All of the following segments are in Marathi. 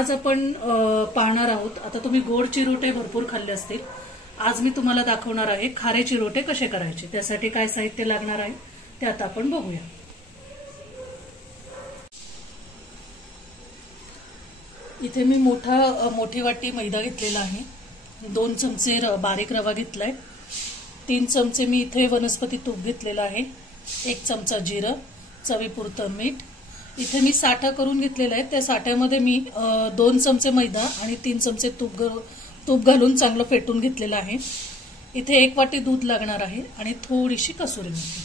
आज आपण पाहणार आहोत, आता तुम्ही गोड चिरोटे भरपूर खाल्ले असतील, आज मी तुम्हाला दाखवणार आहे खारे चिरोटे कसे करायचे। त्यासाठी काय साहित्य लागणार आहे ते आता आपण बघूया। इथे मी मोठी वाटी मैदा घेतलेला आहे, 2 चमचे बारीक रवा घेतलाय, 3 चमचे मी इथे वनस्पती तूप घेतलेला आहे, 1 चमचा जिरं, चवीपुरतं मीठ। इथे मी साठा करून घेतलेला आहे, त्या साठ्यामध्ये मी 2 चमचे मैदा आणि 3 चमचे तूप घालून चांगलं फेटून घेतलेलं आहे। इथे 1 वाटी दूध लागणार आहे आणि थोडीशी कसुरी मेथी।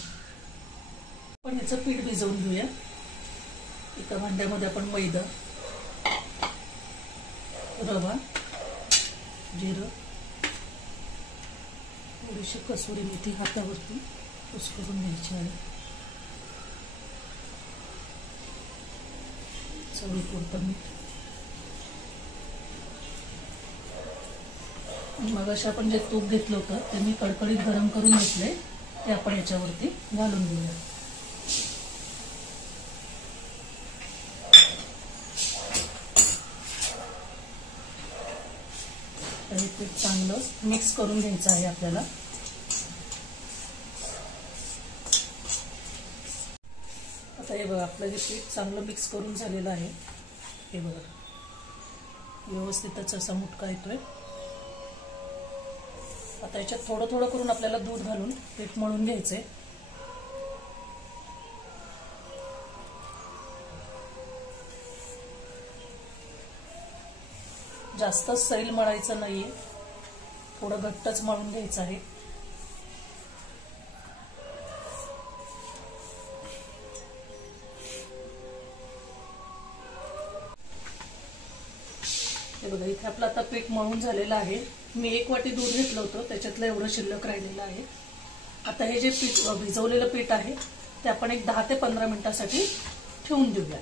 आपण याचं पीठ भिजवून घेऊया। एका भांड्यामध्ये आपण मैदा, रवा, जिरं, थोडीशी कसुरी मेथी हातावरती कुस्करून घ्यायची आहे, चवीपुरतं मीठ। मग आपण जे तूप घेतलं होतं ते मी कडकडीत गरम करून घेतले, ते आपण याच्यावरती घालून घेऊया। हे पीठ चांगलं मिक्स करून घ्यायचं आहे आपल्याला। आता हे बघा, आपलं जे पीठ चांगलं मिक्स करून झालेलं आहे, हे बघा व्यवस्थितच असा मुटका येतोय। आता याच्यात थोडं थोडं करून आपल्याला दूध घालून पीठ मळून घ्यायचंय। जास्त सैल मळायचं नाहीये, थोडं घट्टच मळून घ्यायचं आहे। हे बघा, इथे आपलं आता पीठ मळून झालेलं आहे। मी 1 वाटी दूध घेतलं होतं, त्याच्यातलं एवढं शिल्लक राहिलेलं आहे। आता हे जे पीठ भिजवलेलं पीठ आहे ते आपण एक 10 ते 15 मिनिटांसाठी ठेवून देऊया,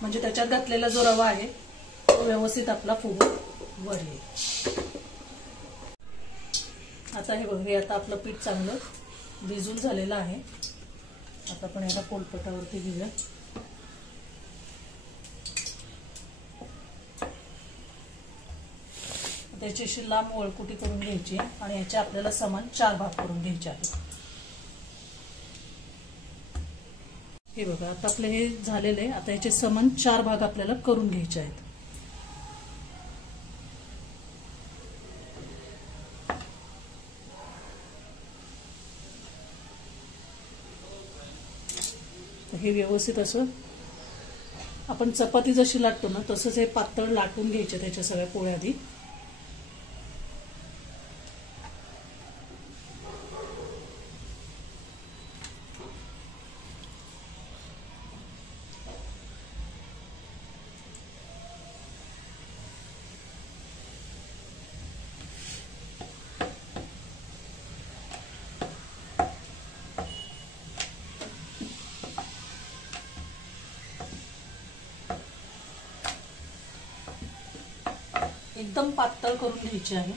म्हणजे त्याच्यात घातलेला जो रवा आहे तो व्यवस्थित आपला फुगून वर येईल। आता हे बघा, हे आता आपलं पीठ चांगलं भिजून झालेलं आहे। आता आपण याला पोलपटावरती घेऊया। त्याची अशी लांब वळकुटी करून घ्यायची आणि याचे आपल्याला समान 4 भाग करून घ्यायचे आहेत। हे बघा, आता आपले हे झालेले आहे। आता याचे समान 4 भाग आपल्याला करून घ्यायचे आहेत। हे व्यवस्थित असं आपण चपाती जशी लाटतो ना तसंच हे पातळ लाटून घ्यायचे त्याच्या सगळ्या पोळ्या आधी। एकदम पातळ करून घ्यायची आहे।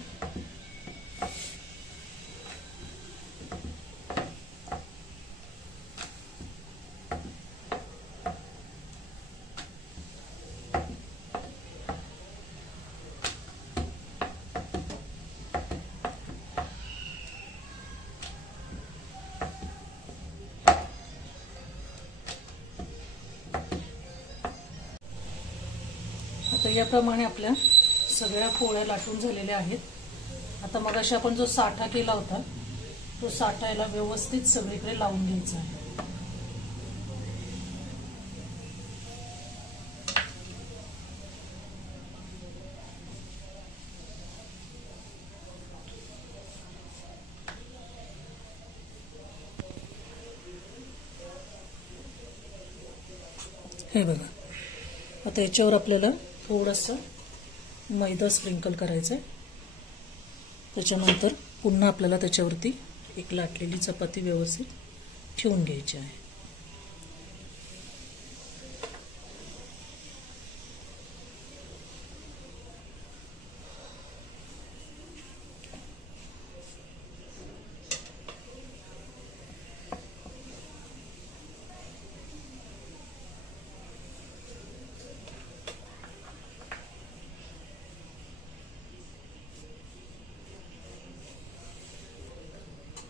आता याप्रमाणे आपल्या सगळ्या पोळ्या लाटून झालेल्या आहेत। आता मगाशी आपण जो साठा केला होता तो साठा याला व्यवस्थित सगळीकडे लावून घ्यायचा आहे। हे बघा, आता याच्यावर आपल्याला थोडंसं मैदा स्प्रिंकल करायचं आहे। त्याच्यानंतर पुन्हा आपल्याला त्याच्यावरती एक लाटलेली चपाती व्यवस्थित ठेवून घ्यायची आहे।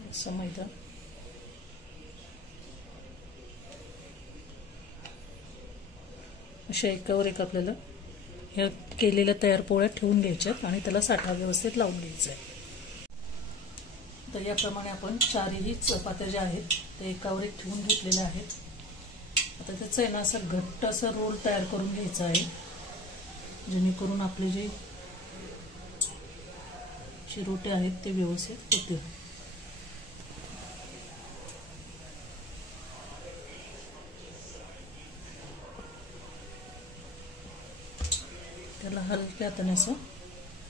असं मैदा अशा एकावर एक आपल्याला ह्या केलेल्या तयार पोळ्या ठेवून घ्यायच्यात आणि त्याला साठा व्यवस्थित लावून घ्यायचा आहे. तर याप्रमाणे आपण चारही चपात्या ज्या आहेत ते एकावर एक ठेवून घेतलेल्या आहेत. आता त्याचं आहे ना असं घट्ट असं रोल तयार करून घ्यायचा आहे, जेणेकरून आपले जे चिरोटे आहेत ते व्यवस्थित होतील. त्याला हलक्या हाताने असं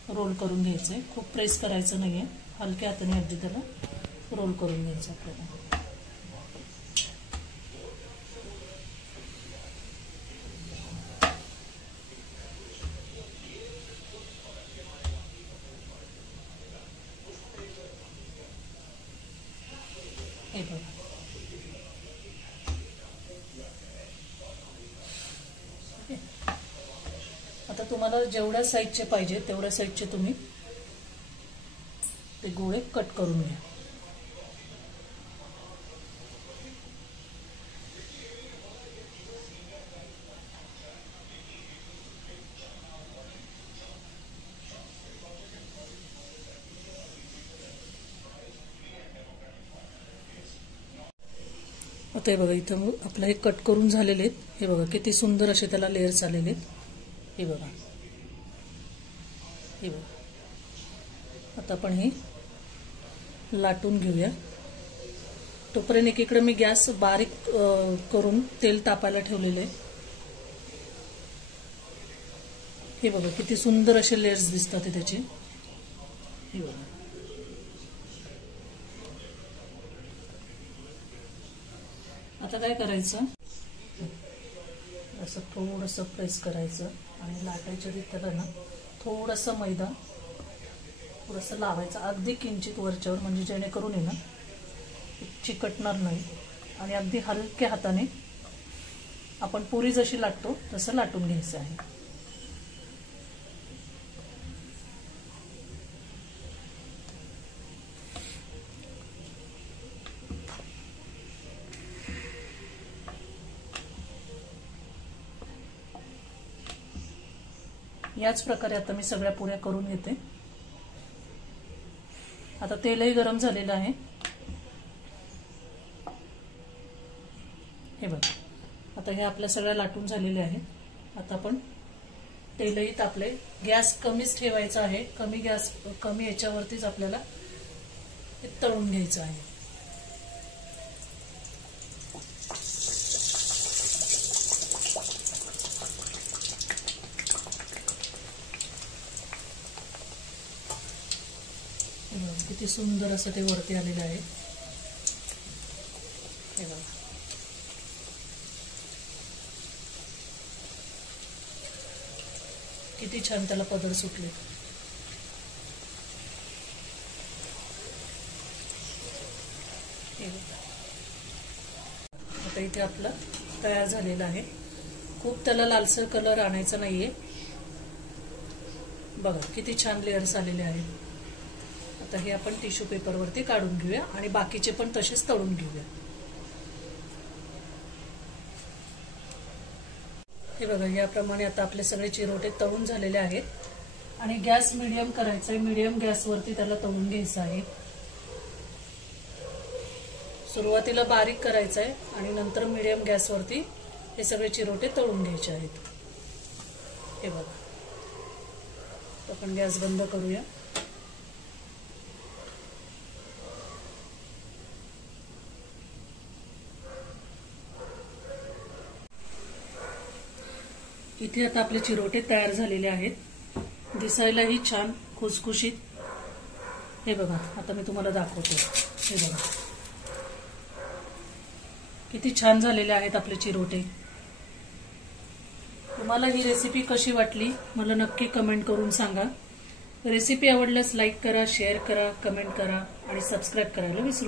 रोल करून घ्यायचं आहे, खूप प्रेस करायचं नाही आहे, हलक्या हाताने अगदी त्याला रोल करून घ्यायचं आपल्याला. हे बघा आता तुम्हाला जेवढ्या साईजचे पाहिजे तेवढ्या साईजचे तुम्ही ते गोळे कट करून घ्या. आता हे बघा इथं आपलं हे कट करून झालेले आहेत. हे बघा किती सुंदर असे त्याला लेयर्स आलेले आहेत. हे बघा, हे बघा. आता आपण हे लाटून घेऊया. तोपर्यंत एकीकडे मी गॅस बारीक करून तेल तापायला ठेवलेले आहे. हे बघा किती सुंदर असे लेयर्स दिसतात त्याचे. हे बघा आता काय करायचं, असं थोडंसं प्रेस करायचं आणि लाटायच्या त्याला ना थोडंसं मैदा थोडंसं लावायचं, अगदी किंचित वरच्यावर, म्हणजे जेणेकरून आहे ना चिकटणार नाही. आणि अगदी हलक्या हाताने आपण पुरी जशी लाटतो तसं लाटून घ्यायचं आहे. याच प्रकारे आता मी सगळ्या पुऱ्या करून घेते. आता तेलही गरम झालेलं आहे. हे बघा आता हे आपल्या सगळ्या लाटून झालेले आहे. आता आपण तेलही तापले, गॅस कमीच ठेवायचा आहे, कमी याच्यावरतीच आपल्याला हे तळून घ्यायचं आहे. किती सुंदर असं ते वरती आलेलं आहे. हे बघा किती छान त्याला पदर सुटले. आता इथे आपलं तयार झालेलं आहे. खूप त्याला लालसर कलर आणायचा नाहीये. बघा किती छान लेयर्स आलेले आहेत. आता हे आपण टिश्यू पेपरवरती काढून घेऊया आणि बाकीचे पण तसेच तळून घेऊया. हे बघा याप्रमाणे आता आपले सगळे चिरोटे तळून झालेले आहेत आणि गॅस मीडियम करायचा आहे. मीडियम गॅसवरती त्याला तळून घ्यायचं आहे. सुरुवातीला बारीक करायचं आहे आणि नंतर मीडियम गॅसवरती हे सगळे चिरोटे तळून घ्यायचे आहेत. हे बघा आपण गॅस बंद करूया. इथे आता आपले चिरोटे तयार झालेले आहेत. दिसायलाही छान खुसखुशीत. हे बघा आता मी तुम्हाला दाखवते. हे बघा किती छान झालेले आहेत आपले चिरोटे. तुम्हाला ही रेसिपी कशी वाटली मला नक्की कमेंट करून सांगा. रेसिपी आवडल्यास लाईक करा, शेअर करा, कमेंट करा आणि सबस्क्राईब करायला विसरू नका.